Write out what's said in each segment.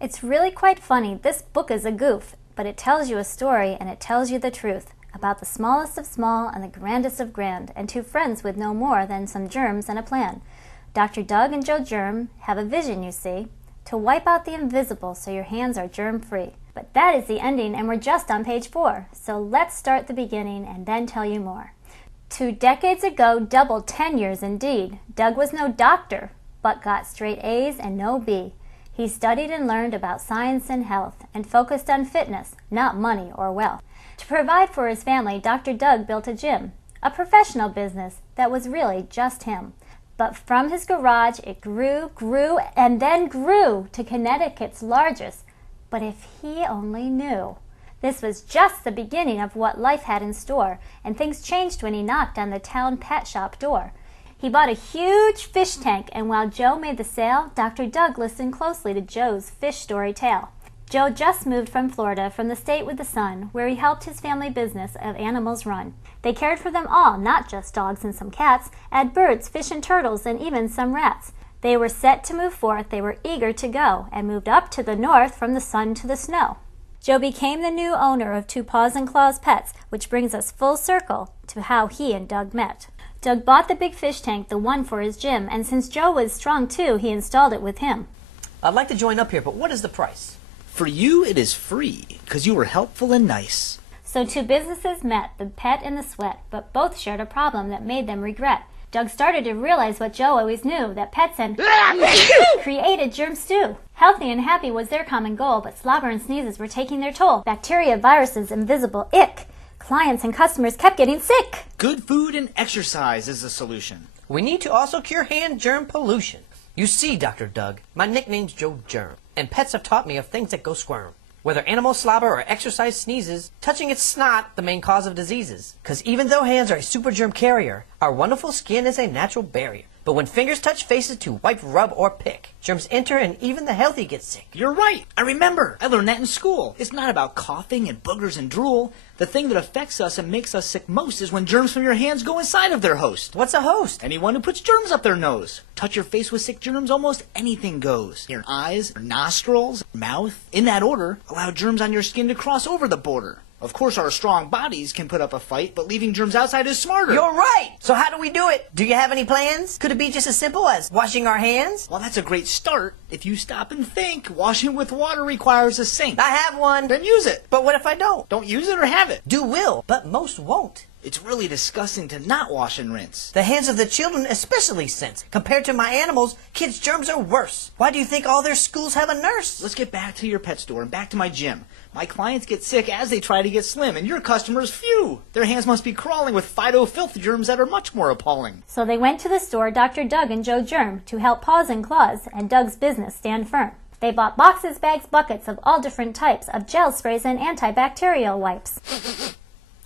It's really quite funny. This book is a goof, but it tells you a story and it tells you the truth about the smallest of small and the grandest of grand, and two friends with no more than some germs and a plan. Dr. Doug and Joe Germ have a vision, you see, to wipe out the invisible so your hands are germ-free. But that is the ending, and we're just on page 4. So let's start the beginning and then tell you more. 2 decades ago, double 10 years indeed, Doug was no doctor, but got straight A's and no B. He studied and learned about science and health and focused on fitness, not money or wealth. To provide for his family, Dr. Doug built a gym, a professional business that was really just him. But from his garage, it grew, and then grew to Connecticut's largest. But if he only knew. This was just the beginning of what life had in store, and things changed when he knocked on the town pet shop door. He bought a huge fish tank, and while Joe made the sale, Dr. Doug listened closely to Joe's fish story tale. Joe just moved from Florida, from the state with the sun, where he helped his family business of animals run. They cared for them all, not just dogs and some cats, add birds, fish and turtles, and even some rats. They were set to move forth, they were eager to go, and moved up to the north from the sun to the snow. Joe became the new owner of Two Paws and Claws Pets, which brings us full circle to how he and Doug met. Doug bought the big fish tank, the one for his gym, and since Joe was strong too, he installed it with him. I'd like to join up here, but what is the price? For you, it is free, because you were helpful and nice. So 2 businesses met, the pet and the sweat, but both shared a problem that made them regret. Doug started to realize what Joe always knew, that pets and created germ stew. Healthy and happy was their common goal, but slobber and sneezes were taking their toll. Bacteria, viruses, invisible ick. Clients and customers kept getting sick. Good food and exercise is the solution. We need to also cure hand germ pollution. You see, Dr. Doug, my nickname's Joe Germ, and pets have taught me of things that go squirm. Whether animal slobber or exercise sneezes, touching its snot the main cause of diseases. 'Cause even though hands are a super germ carrier, our wonderful skin is a natural barrier. But when fingers touch faces to wipe, rub, or pick, germs enter and even the healthy get sick. You're right. I remember. I learned that in school. It's not about coughing and boogers and drool. The thing that affects us and makes us sick most is when germs from your hands go inside of their host. What's a host? Anyone who puts germs up their nose. Touch your face with sick germs, almost anything goes. Your eyes, your nostrils, mouth, in that order, allow germs on your skin to cross over the border. Of course, our strong bodies can put up a fight, but leaving germs outside is smarter. You're right! So how do we do it? Do you have any plans? Could it be just as simple as washing our hands? Well, that's a great start. If you stop and think, washing with water requires a sink. I have one. Then use it. But what if I don't? Don't use it or have it. Do will, but most won't. It's really disgusting to not wash and rinse. The hands of the children especially since, compared to my animals, kids' germs are worse. Why do you think all their schools have a nurse? Let's get back to your pet store and back to my gym. My clients get sick as they try to get slim, and your customers, phew! Their hands must be crawling with phyto-filth germs that are much more appalling. So they went to the store, Dr. Doug and Joe Germ, to help Paws and Claws and Doug's business stand firm. They bought boxes, bags, buckets of all different types of gel sprays and antibacterial wipes.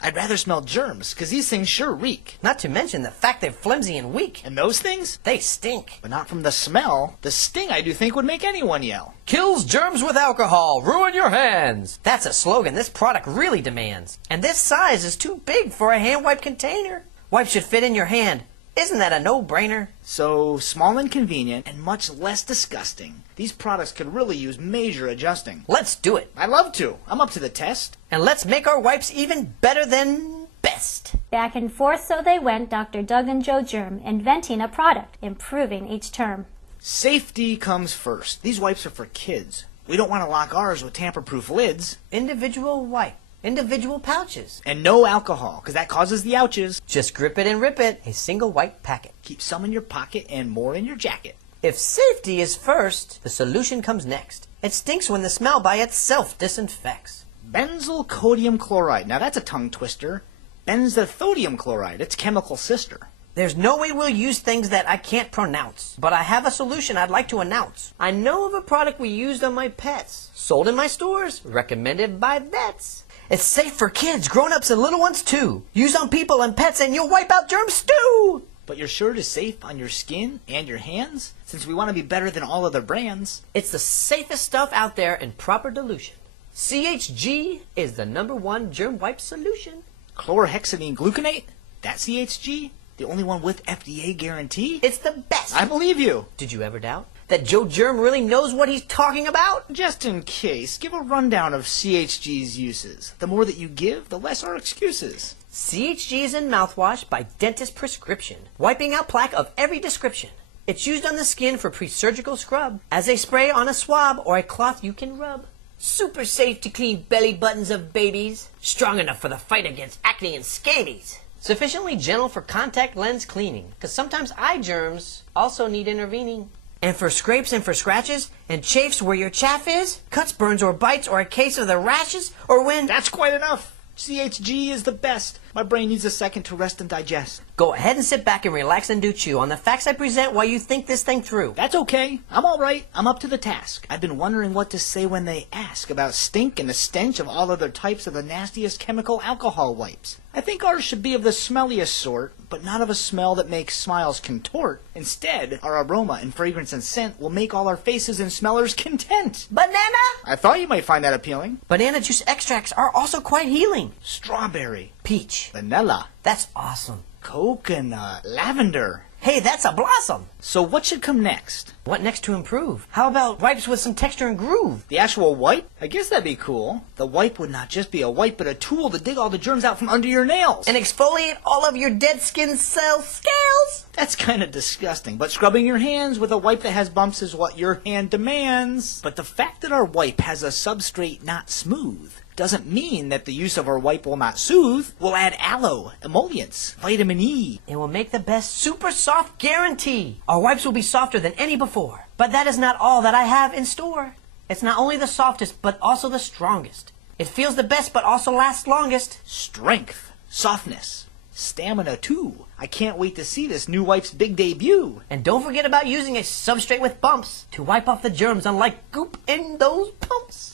I'd rather smell germs, 'cause these things sure reek. Not to mention the fact they're flimsy and weak. And those things? They stink. But not from the smell. The sting, I do think, would make anyone yell. Kills germs with alcohol. Ruin your hands. That's a slogan this product really demands. And this size is too big for a hand wipe container. Wipes should fit in your hand. Isn't that a no-brainer? So small and convenient and much less disgusting. These products could really use major adjusting. Let's do it. I'd love to. I'm up to the test. And let's make our wipes even better than best. Back and forth so they went, Dr. Doug and Joe Germ, inventing a product, improving each term. Safety comes first. These wipes are for kids. We don't want to lock ours with tamper-proof lids. Individual wipe. Individual pouches. And no alcohol, because that causes the ouches. Just grip it and rip it. A single white packet. Keep some in your pocket and more in your jacket. If safety is first, the solution comes next. It stinks when the smell by itself disinfects. Benzalkonium chloride. Now that's a tongue twister. Benzethonium chloride. It's chemical sister. There's no way we'll use things that I can't pronounce. But I have a solution I'd like to announce. I know of a product we used on my pets. Sold in my stores. Recommended by vets. It's safe for kids, grown-ups, and little ones too. Use on people and pets and you'll wipe out germ stew! But you're sure it is safe on your skin and your hands? Since we want to be better than all other brands. It's the safest stuff out there in proper dilution. CHG is the #1 germ wipe solution. Chlorhexidine gluconate? That CHG? The only one with FDA guarantee? It's the best. I believe you. Did you ever doubt? that Joe Germ really knows what he's talking about? Just in case, give a rundown of CHG's uses. The more that you give, the less our excuses. CHG is in mouthwash by dentist prescription, wiping out plaque of every description. It's used on the skin for pre-surgical scrub, as a spray on a swab or a cloth you can rub. Super safe to clean belly buttons of babies. Strong enough for the fight against acne and scabies. Sufficiently gentle for contact lens cleaning, because sometimes eye germs also need intervening. And for scrapes and for scratches, and chafes where your chaff is, cuts, burns, or bites, or a case of the rashes, or when... That's quite enough. CHG is the best. My brain needs a second to rest and digest. Go ahead and sit back and relax and do chew on the facts I present while you think this thing through. That's okay. I'm all right. I'm up to the task. I've been wondering what to say when they ask about stink and the stench of all other types of the nastiest chemical alcohol wipes. I think ours should be of the smelliest sort, but not of a smell that makes smiles contort. Instead, our aroma and fragrance and scent will make all our faces and smellers content. Banana? I thought you might find that appealing. Banana juice extracts are also quite healing. Strawberry. Peach. Vanilla. That's awesome. Coconut. Lavender. Hey, that's a blossom. So what should come next? What next to improve? How about wipes with some texture and groove? The actual wipe? I guess that'd be cool. The wipe would not just be a wipe, but a tool to dig all the germs out from under your nails. And exfoliate all of your dead skin cell scales? That's kind of disgusting, but scrubbing your hands with a wipe that has bumps is what your hand demands. But the fact that our wipe has a substrate not smooth doesn't mean that the use of our wipe will not soothe. We'll add aloe, emollients, vitamin E. It will make the best super soft guarantee. Our wipes will be softer than any before. But that is not all that I have in store. It's not only the softest, but also the strongest. It feels the best, but also lasts longest. Strength, softness, stamina too. I can't wait to see this new wipe's big debut. And don't forget about using a substrate with bumps to wipe off the germs, unlike goop in those pumps.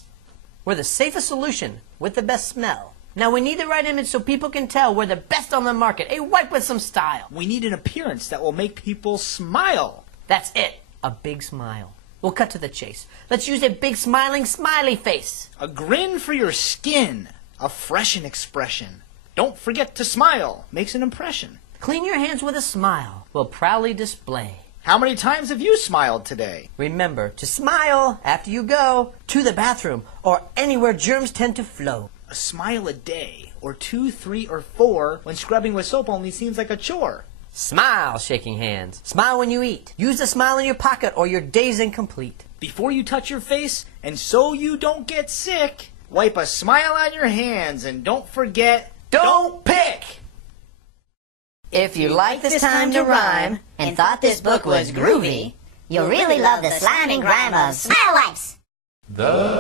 We're the safest solution with the best smell. Now we need the right image so people can tell we're the best on the market. A wipe with some style. We need an appearance that will make people smile. That's it. A big smile. We'll cut to the chase. Let's use a big smiling smiley face. A grin for your skin. A freshen expression. Don't forget to smile. Makes an impression. Clean your hands with a smile. We'll proudly display. How many times have you smiled today? Remember to smile after you go to the bathroom or anywhere germs tend to flow. A smile a day, or 2, 3, or 4, when scrubbing with soap only seems like a chore. Smile, shaking hands. Smile when you eat. Use the smile in your pocket or your day's incomplete. Before you touch your face, and so you don't get sick, wipe a smile on your hands, and don't forget, don't pick! If you like this time to rhyme and thought this book was groovy, you'll really love the slime and grime of Smile Wipes. The